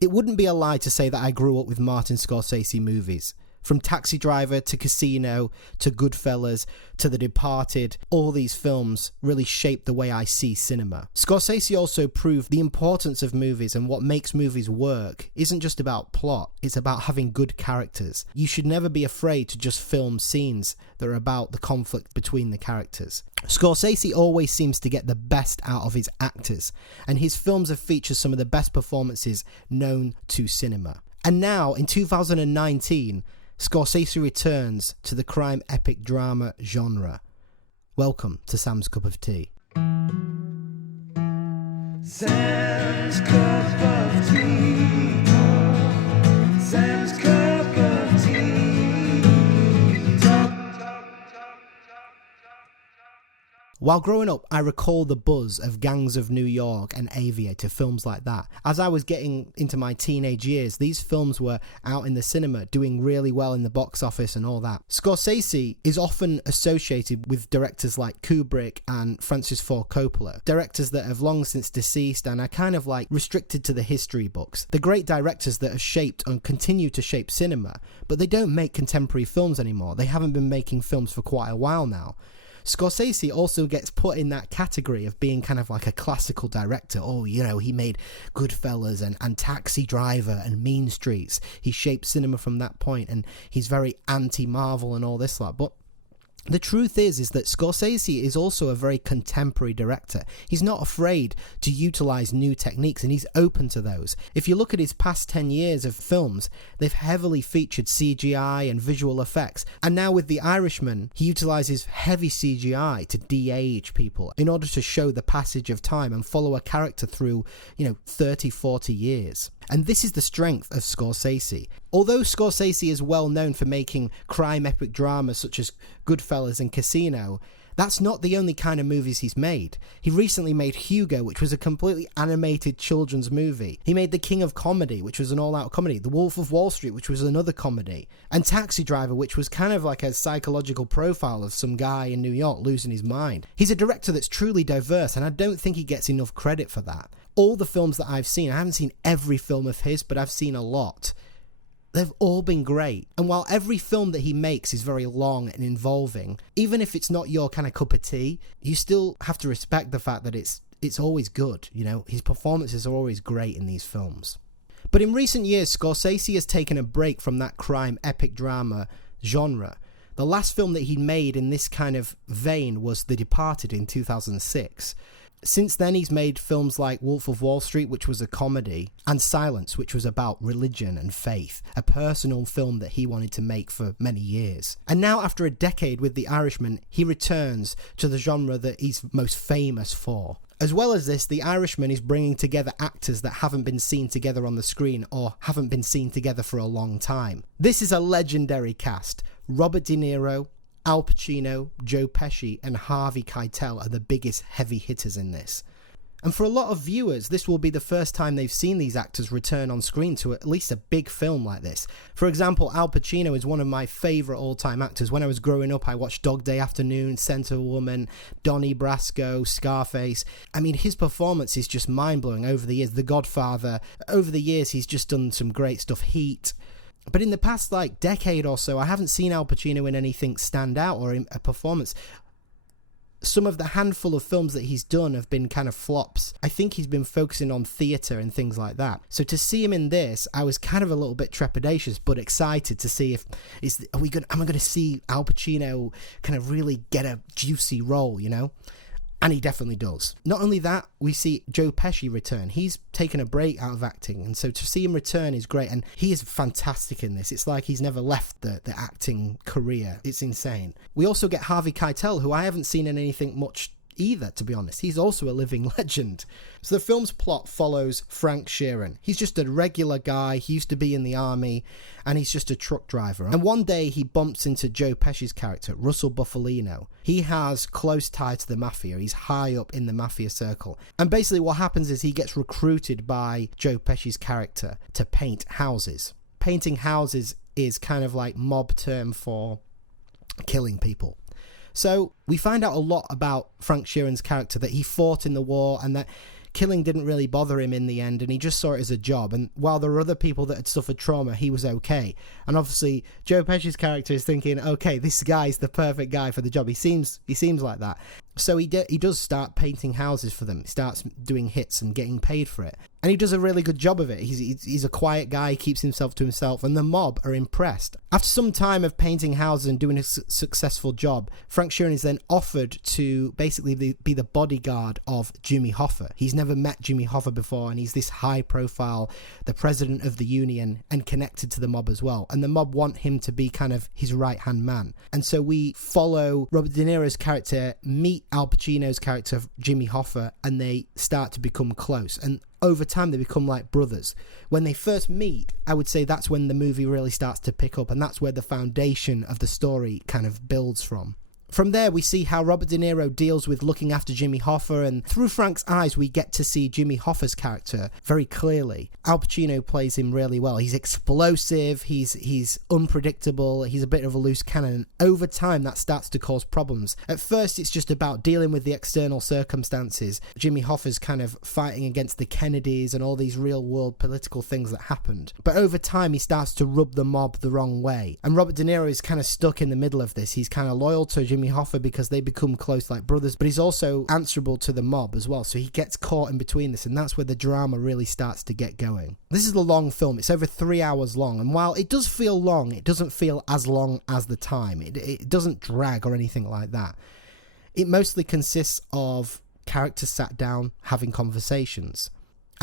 It wouldn't be a lie to say that I grew up with Martin Scorsese movies. From Taxi Driver to Casino to Goodfellas to The Departed, all these films really shaped the way I see cinema. Scorsese also proved the importance of movies, and what makes movies work isn't just about plot, it's about having good characters. You should never be afraid to just film scenes that are about the conflict between the characters. Scorsese always seems to get the best out of his actors, and his films have featured some of the best performances known to cinema. And now, in 2019, Scorsese returns to the crime epic drama genre. Welcome to Sam's Cup of Tea. Sam's Cup of Tea. Sam's Cup of Tea. While growing up, I recall the buzz of Gangs of New York and Aviator, films like that. As I was getting into my teenage years, these films were out in the cinema, doing really well in the box office and all that. Scorsese is often associated with directors like Kubrick and Francis Ford Coppola, directors that have long since deceased and are kind of like restricted to the history books. The great directors that have shaped and continue to shape cinema, but they don't make contemporary films anymore. They haven't been making films for quite a while now. Scorsese also gets put in that category of being kind of like a classical director. Oh, you know, he made Goodfellas and Taxi Driver and Mean Streets. He shaped cinema from that point, and he's very anti-Marvel and all this lot. But the truth is that Scorsese is also a very contemporary director. He's not afraid to utilize new techniques, and he's open to those. If you look at his past 10 years of films, they've heavily featured CGI and visual effects. And now with The Irishman, he utilizes heavy CGI to de-age people in order to show the passage of time and follow a character through, 30, 40 years. And this is the strength of Scorsese. Although Scorsese is well known for making crime epic dramas such as Goodfellas and Casino, that's not the only kind of movies he's made. He recently made Hugo, which was a completely animated children's movie. He made The King of Comedy, which was an all-out comedy. The Wolf of Wall Street, which was another comedy. And Taxi Driver, which was kind of like a psychological profile of some guy in New York losing his mind. He's a director that's truly diverse, and I don't think he gets enough credit for that. All the films that I've seen, I haven't seen every film of his, but I've seen a lot. They've all been great. And while every film that he makes is very long and involving, even if it's not your kind of cup of tea, you still have to respect the fact that it's always good. His performances are always great in these films. But in recent years, Scorsese has taken a break from that crime epic drama genre. The last film that he made in this kind of vein was The Departed in 2006. Since then, he's made films like Wolf of Wall Street, which was a comedy, and Silence, which was about religion and faith, a personal film that he wanted to make for many years. And now, after a decade with The Irishman, he returns to the genre that he's most famous for. As well as this, The Irishman is bringing together actors that haven't been seen together on the screen or haven't been seen together for a long time. This is a legendary cast. Robert De Niro, Al Pacino, Joe Pesci, and Harvey Keitel are the biggest heavy hitters in this. And for a lot of viewers, this will be the first time they've seen these actors return on screen to at least a big film like this. For example, Al Pacino is one of my favourite all-time actors. When I was growing up, I watched Dog Day Afternoon, Scent of a Woman, Donnie Brasco, Scarface. I mean, his performance is just mind-blowing over the years. The Godfather. Over the years, he's just done some great stuff. Heat. But in the past, decade or so, I haven't seen Al Pacino in anything stand out or in a performance. Some of the handful of films that he's done have been kind of flops. I think he's been focusing on theatre and things like that. So to see him in this, I was kind of a little bit trepidatious, but excited to see am I going to see Al Pacino kind of really get a juicy role, And he definitely does. Not only that, we see Joe Pesci return. He's taken a break out of acting, and so to see him return is great, and he is fantastic in this. It's like he's never left the acting career. It's insane. We also get Harvey Keitel, who I haven't seen in anything much either, to be honest. He's also a living legend. So the film's plot follows Frank Sheeran. He's just a regular guy. He used to be in the army, and he's just a truck driver. And one day he bumps into Joe Pesci's character, Russell Buffalino. He has close ties to the mafia. He's high up in the mafia circle. And basically what happens is he gets recruited by Joe Pesci's character to paint houses. Painting houses is kind of like mob term for killing people. So we find out a lot about Frank Sheeran's character, that he fought in the war and that killing didn't really bother him in the end, and he just saw it as a job. And while there were other people that had suffered trauma, he was okay. And obviously Joe Pesci's character is thinking, okay, this guy's the perfect guy for the job. He seems like that. So he does start painting houses for them. He starts doing hits and getting paid for it. And he does a really good job of it. He's a quiet guy, he keeps himself to himself, and the mob are impressed. After some time of painting houses and doing a successful job, Frank Sheeran is then offered to basically be the bodyguard of Jimmy Hoffa. He's never met Jimmy Hoffa before, and he's this high profile, the president of the union, and connected to the mob as well. And the mob want him to be kind of his right-hand man. And so we follow Robert De Niro's character meet Al Pacino's character, Jimmy Hoffa, and they start to become close. And over time, they become like brothers. When they first meet, I would say that's when the movie really starts to pick up, and that's where the foundation of the story kind of builds from. From there, we see how Robert De Niro deals with looking after Jimmy Hoffa, and through Frank's eyes, we get to see Jimmy Hoffa's character very clearly. Al Pacino plays him really well. He's explosive, he's unpredictable, he's a bit of a loose cannon. Over time, that starts to cause problems. At first, it's just about dealing with the external circumstances. Jimmy Hoffa's kind of fighting against the Kennedys and all these real-world political things that happened. But over time, he starts to rub the mob the wrong way. And Robert De Niro is kind of stuck in the middle of this. He's kind of loyal to Jimmy Hoffa because they become close like brothers, but he's also answerable to the mob as well, so he gets caught in between this, and that's where the drama really starts to get going. This is a long film. It's over 3 hours long, and while it does feel long, it doesn't feel as long as the time. It doesn't drag or anything like that. It mostly consists of characters sat down having conversations.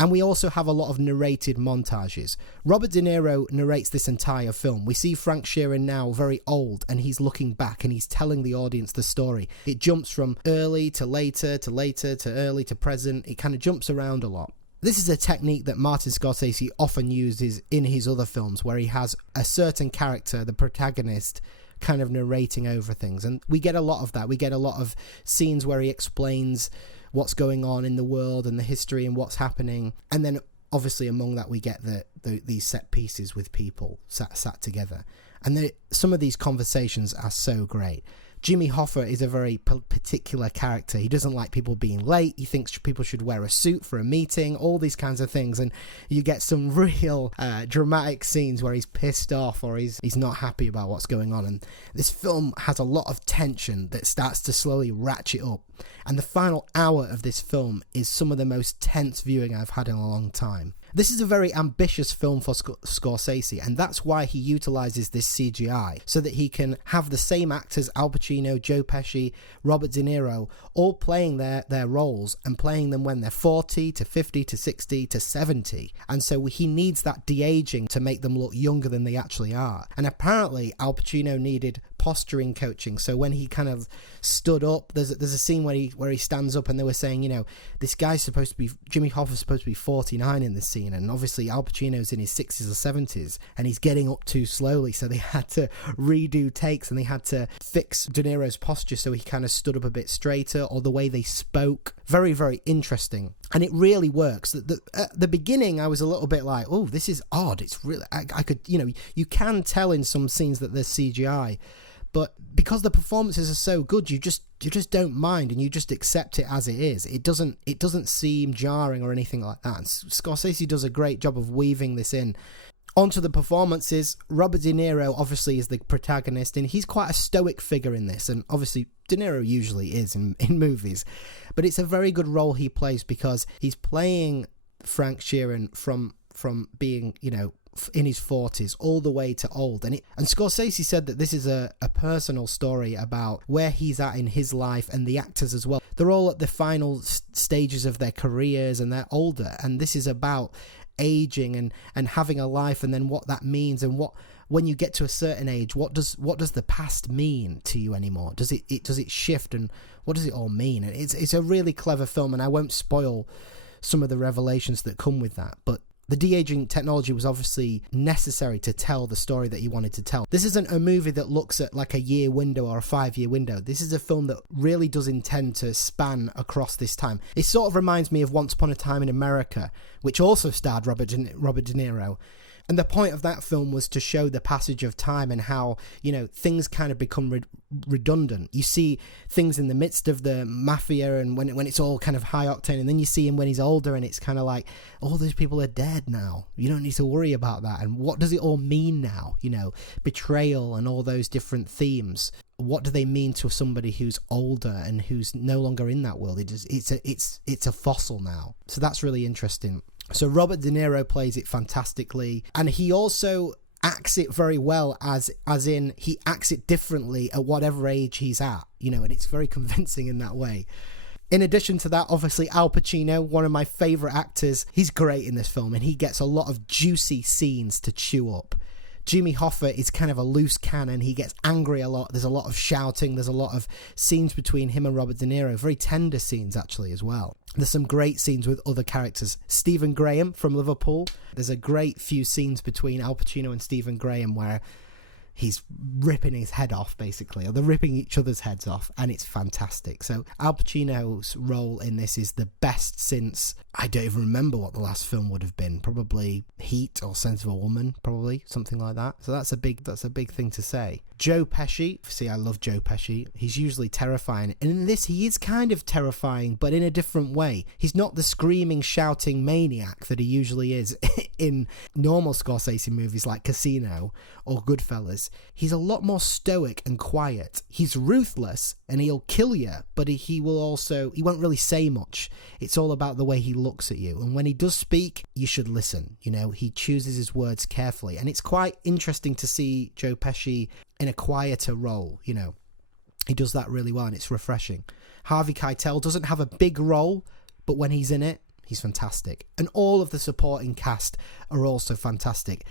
And we also have a lot of narrated montages. Robert De Niro narrates this entire film. We see Frank Sheeran now very old, and he's looking back and he's telling the audience the story. It jumps from early to later to later to early to present. It kind of jumps around a lot. This is a technique that Martin Scorsese often uses in his other films, where he has a certain character, the protagonist, kind of narrating over things. And we get a lot of that. We get a lot of scenes where he explains what's going on in the world and the history and what's happening. And then obviously among that we get these set pieces with people sat together. And some of these conversations are so great. Jimmy Hoffa is a very particular character. He doesn't like people being late. He thinks people should wear a suit for a meeting, all these kinds of things. And you get some real dramatic scenes where he's pissed off or he's not happy about what's going on. And this film has a lot of tension that starts to slowly ratchet up. And the final hour of this film is some of the most tense viewing I've had in a long time. This is a very ambitious film for Scorsese, and that's why he utilises this CGI, so that he can have the same actors, Al Pacino, Joe Pesci, Robert De Niro, all playing their roles, and playing them when they're 40 to 50 to 60 to 70. And so he needs that de-aging to make them look younger than they actually are. And apparently Al Pacino needed posturing coaching, so when he kind of stood up, there's a scene where he stands up, and they were saying, you know, this guy's supposed to be, Jimmy Hoffa's supposed to be 49 in this scene, and obviously Al Pacino's in his 60s or 70s, and he's getting up too slowly, so they had to redo takes, and they had to fix De Niro's posture so he kind of stood up a bit straighter, or the way they spoke. Very, very interesting. And it really works. At the beginning, I was a little bit like, oh, this is odd. It's really, I could, you know, you can tell in some scenes that there's CGI, but because the performances are so good, you just don't mind, and you just accept it as it is. It doesn't seem jarring or anything like that. And Scorsese does a great job of weaving this in. Onto the performances, Robert De Niro obviously is the protagonist, and he's quite a stoic figure in this, and obviously De Niro usually is in movies, but it's a very good role he plays because he's playing Frank Sheeran from being, you know, in his 40s all the way to old, and Scorsese said that this is a personal story about where he's at in his life, and the actors as well. They're all at the final stages of their careers, and they're older, and this is about aging and having a life, and then what that means, and what, when you get to a certain age, what does the past mean to you anymore? Does it shift, and what does it all mean? And it's a really clever film, and I won't spoil some of the revelations that come with that, but the de-aging technology was obviously necessary to tell the story that he wanted to tell. This isn't a movie that looks at like a year window or a 5-year window. This is a film that really does intend to span across this time. It sort of reminds me of Once Upon a Time in America, which also starred Robert De Niro. And the point of that film was to show the passage of time and how, things kind of become redundant. You see things in the midst of the mafia and when it's all kind of high octane, and then you see him when he's older and it's kind of like, all those people are dead now. You don't need to worry about that. And what does it all mean now? Betrayal and all those different themes. What do they mean to somebody who's older and who's no longer in that world? It's a fossil now. So that's really interesting. So Robert De Niro plays it fantastically, and he also acts it very well, as in he acts it differently at whatever age he's at, and it's very convincing in that way. In addition to that, obviously Al Pacino, one of my favourite actors, he's great in this film, and he gets a lot of juicy scenes to chew up. Jimmy Hoffa is kind of a loose cannon. He gets angry a lot. There's a lot of shouting. There's a lot of scenes between him and Robert De Niro. Very tender scenes, actually, as well. There's some great scenes with other characters. Stephen Graham from Liverpool. There's a great few scenes between Al Pacino and Stephen Graham where he's ripping his head off, basically, or they're ripping each other's heads off, and it's fantastic. So Al Pacino's role in this is the best since, I don't even remember what the last film would have been. Probably Heat or Sense of a Woman, probably something like that. So that's a big thing to say. Joe Pesci, see, I love Joe Pesci. He's usually terrifying, and in this he is kind of terrifying, but in a different way. He's not the screaming, shouting maniac that he usually is in normal Scorsese movies like Casino or Goodfellas. He's a lot more stoic and quiet. He's ruthless and he'll kill you, but he won't really say much. It's all about the way he looks at you, and when he does speak, you should listen. He chooses his words carefully, and it's quite interesting to see Joe Pesci in a quieter role. He does that really well, and it's refreshing. Harvey Keitel doesn't have a big role, but when he's in it, he's fantastic. And all of the supporting cast are also fantastic.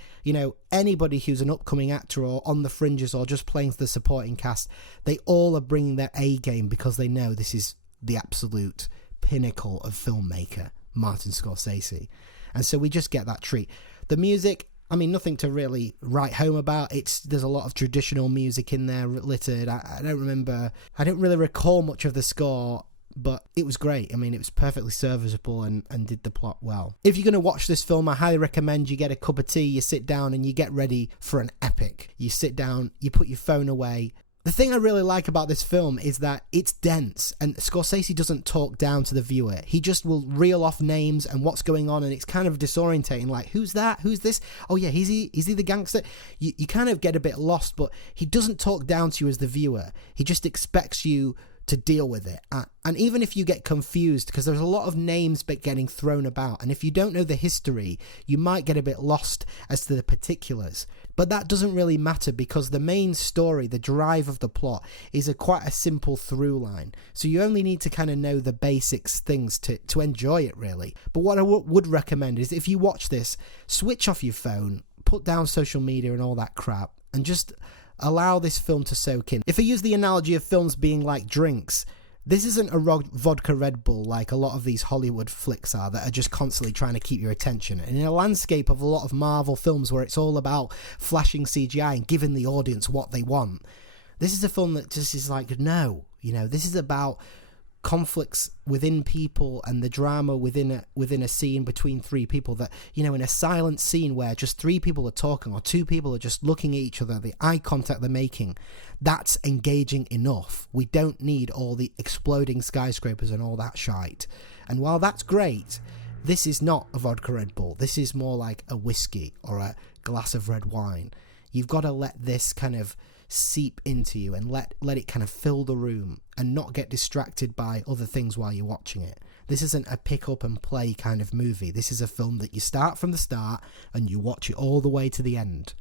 Anybody who's an upcoming actor or on the fringes or just playing the supporting cast, they all are bringing their A game because they know this is the absolute pinnacle of filmmaker, Martin Scorsese. And so we just get that treat. The music, nothing to really write home about. There's a lot of traditional music in there littered. I don't really recall much of the score, but it was great. It was perfectly serviceable and did the plot well. If you're going to watch this film, I highly recommend you get a cup of tea, you sit down and you get ready for an epic. You sit down, you put your phone away. The thing I really like about this film is that it's dense, and Scorsese doesn't talk down to the viewer. He just will reel off names and what's going on, and it's kind of disorientating. Like, who's that? Who's this? Oh yeah, is he the gangster? You kind of get a bit lost, but he doesn't talk down to you as the viewer. He just expects you to deal with it. And even if you get confused, because there's a lot of names getting thrown about, and if you don't know the history, you might get a bit lost as to the particulars. But that doesn't really matter, because the main story, the drive of the plot, is quite a simple through line. So you only need to kind of know the basics things to enjoy it, really. But what I would recommend is, if you watch this, switch off your phone, put down social media and all that crap, and just allow this film to soak in. If I use the analogy of films being like drinks, this isn't a vodka Red Bull like a lot of these Hollywood flicks are, that are just constantly trying to keep your attention. And in a landscape of a lot of Marvel films where it's all about flashing CGI and giving the audience what they want, this is a film that just is like, no, this is about conflicts within people and the drama within a scene between three people, that in a silent scene where just three people are talking or two people are just looking at each other, the eye contact they're making, that's engaging enough. We don't need all the exploding skyscrapers and all that shite. And while that's great, this is not a vodka Red Bull. This is more like a whiskey or a glass of red wine. You've got to let this kind of seep into you and let it kind of fill the room and not get distracted by other things while you're watching it. This isn't a pick up and play kind of movie. This is a film that you start from the start and you watch it all the way to the end.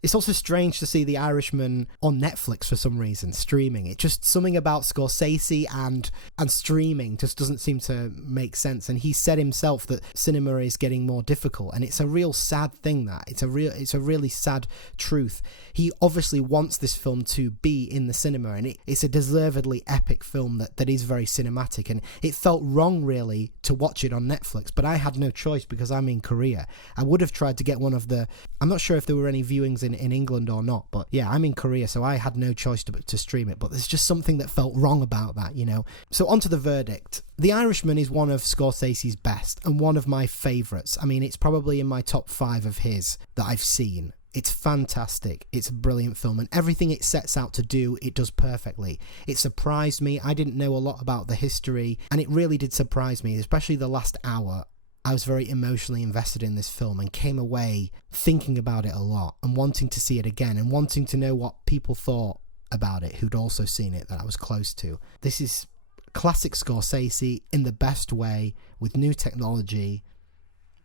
It's also strange to see The Irishman on Netflix for some reason, streaming. It's just something about Scorsese and streaming just doesn't seem to make sense. And he said himself that cinema is getting more difficult, and it's a real sad thing. That it's a really sad truth. He obviously wants this film to be in the cinema, and it's a deservedly epic film that is very cinematic. And it felt wrong, really, to watch it on Netflix, but I had no choice because I'm in Korea. I would have tried to get one of the... I'm not sure if there were any viewings in England or not. But yeah, I'm in Korea, so I had no choice to stream it. But there's just something that felt wrong about that, you know. So onto the verdict. The Irishman is one of Scorsese's best and one of my favourites. I mean, it's probably in my top 5 of his that I've seen. It's fantastic. It's a brilliant film, and everything it sets out to do, it does perfectly. It surprised me. I didn't know a lot about the history, and it really did surprise me, especially the last hour. I was very emotionally invested in this film and came away thinking about it a lot and wanting to see it again and wanting to know what people thought about it who'd also seen it that I was close to. This is classic Scorsese in the best way with new technology.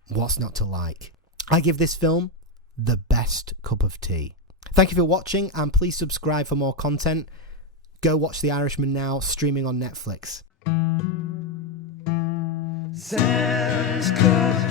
What's not to like? I give this film the best cup of tea. Thank you for watching, and please subscribe for more content. Go watch The Irishman now, streaming on Netflix. Sounds good,